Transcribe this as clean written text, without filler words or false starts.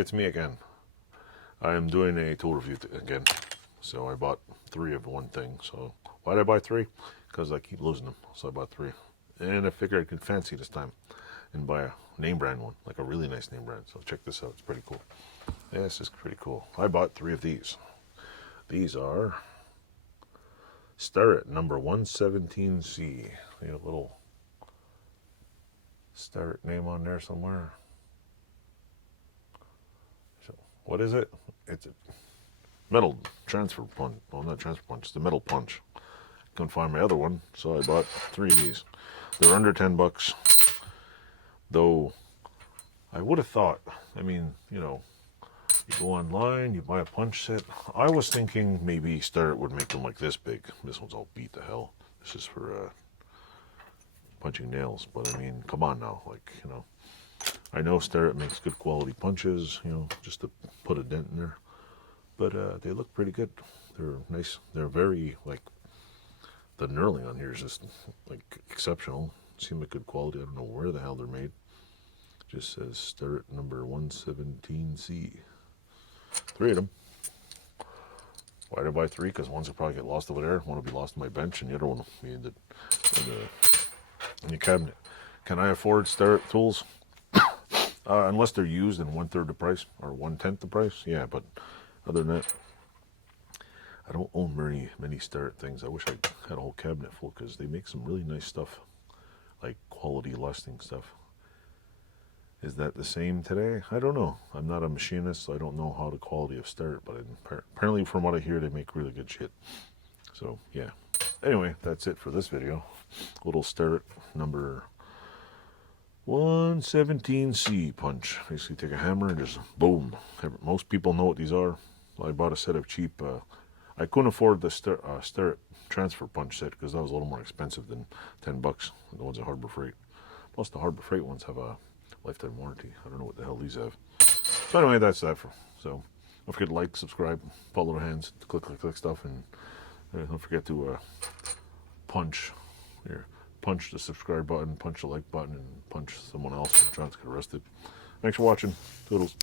it's me again. I am doing a tool review again. So I bought 3 of one thing. So why did I buy 3? Because I keep losing them. So I bought 3. And I figured I could fancy this time and buy a name brand one, like a really nice name brand. So check this out. It's pretty cool. Yeah, this is pretty cool. I bought 3 of these. These are Starrett number 117C. They have a little Starrett name on there somewhere. So what is it? It's a metal transfer punch. Well, not transfer punch. It's the metal punch. Couldn't find my other one, so I bought 3 of these. They're under $10, though. I would have thought. I mean, you know, you go online, you buy a punch set. I was thinking maybe Starrett would make them like this big. This one's all beat to hell. This is for punching nails. But I mean, come on now, like, you know. I know Starrett makes good quality punches, you know, just to put a dent in there. But they look pretty good. They're nice. They're very, like, the knurling on here is just, like, exceptional. Seem like good quality. I don't know where the hell they're made. Just says Starrett number 117C. 3 of them. Why did I buy 3? Because one's will probably get lost over there. One will be lost on my bench, and the other one will be in the cabinet. Can I afford Starrett tools? Unless they're used in 1/3 the price or 1/10 the price. Yeah, but other than that, I don't own many Starrett things. I wish I had a whole cabinet full because they make some really nice stuff, like quality lusting stuff. Is that the same today? I don't know. I'm not a machinist, so I don't know how the quality of Starrett, but apparently from what I hear, they make really good shit. So, yeah. Anyway, that's it for this video. Little Starrett number 117C punch. Basically take a hammer and just boom. Most people know what these are. I bought a set of cheap, I couldn't afford the Starrett transfer punch set because that was a little more expensive than $10. The ones at Harbor Freight. Plus the Harbor Freight ones have a lifetime warranty. I don't know what the hell these have. So anyway, that's that. So don't forget to like, subscribe, follow the hands, click stuff, and don't forget to punch the subscribe button, punch the like button, and punch someone else and try not to get arrested. Thanks for watching. Toodles.